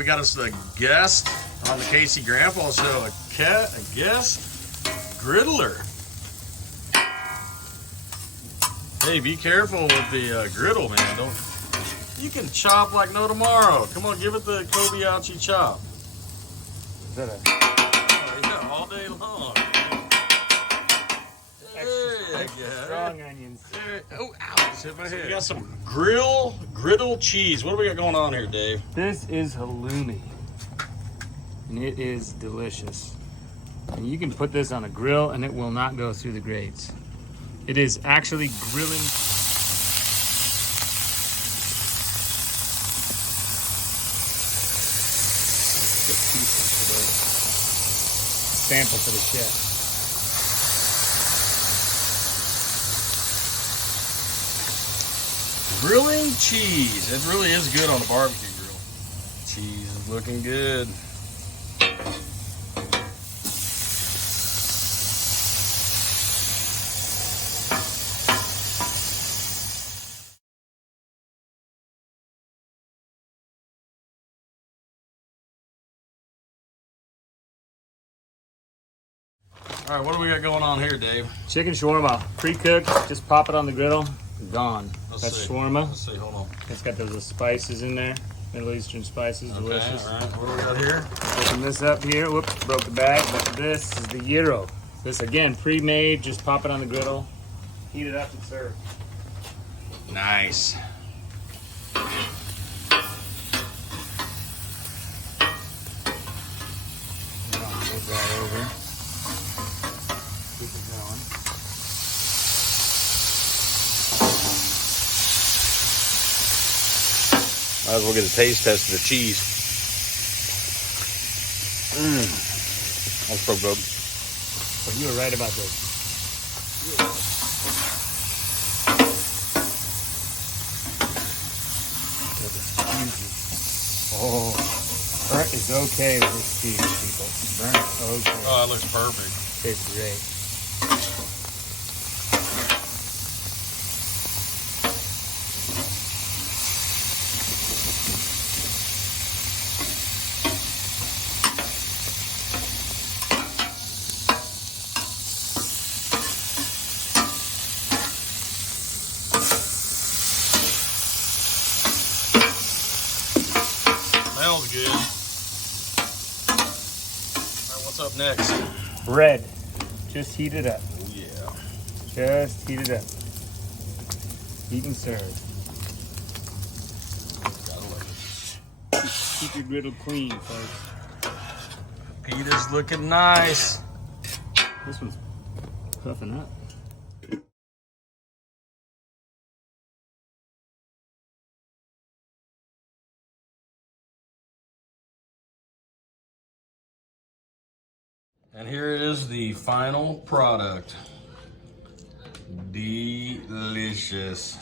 we got us a guest on the Casey Grandpa Show. A guest griddler. Hey, be careful with the griddle, man. You can chop like no tomorrow. Come on, give it the Kobayashi chop. Is that a Yeah, all day long. extra strong onions? Oh, ouch, hit my head. So we got some griddle cheese. What do we got going on here, Dave? This is halloumi, and it is delicious. And you can put this on a grill, and it will not go through the grates. It is actually grilling. Sample for the chef. Grilling cheese. It really is good on a barbecue grill. Cheese is looking good. All right, what do we got going on here, Dave? Chicken shawarma, pre-cooked. Just pop it on the griddle. Gone. That's shawarma. Let's see. Hold on. It's got those spices in there, Middle Eastern spices, delicious. All right, what do we got here? Open this up here. Whoops, broke the bag. But this is the gyro. This again, pre-made. Just pop it on the griddle, heat it up, and serve. Nice. Move that over. Keep it going. Might as well get a taste test of the cheese. That's so good. So you were right about this. Oh, burnt is okay with this cheese, people. Burnt is okay. Oh, that looks perfect. Tastes great. Smells good. All right, what's up next? Bread. Just heat it up. Oh, yeah. Just heat it up. Eat and serve. Gotta love Keep your griddle clean, folks. it. Pita's looking nice. This one's puffing up. And here is the final product. Delicious.